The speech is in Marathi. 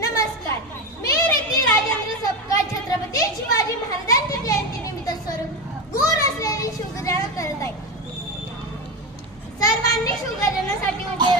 नमस्कार, मी रीती राजेंद्र सपकाळ छत्रपती शिवाजी महाराजांच्या जयंतीनिमित्त सर्व गोर असलेली शिवगर्जना करत आहे. सर्वांनी शिवगर्जनासाठी उभे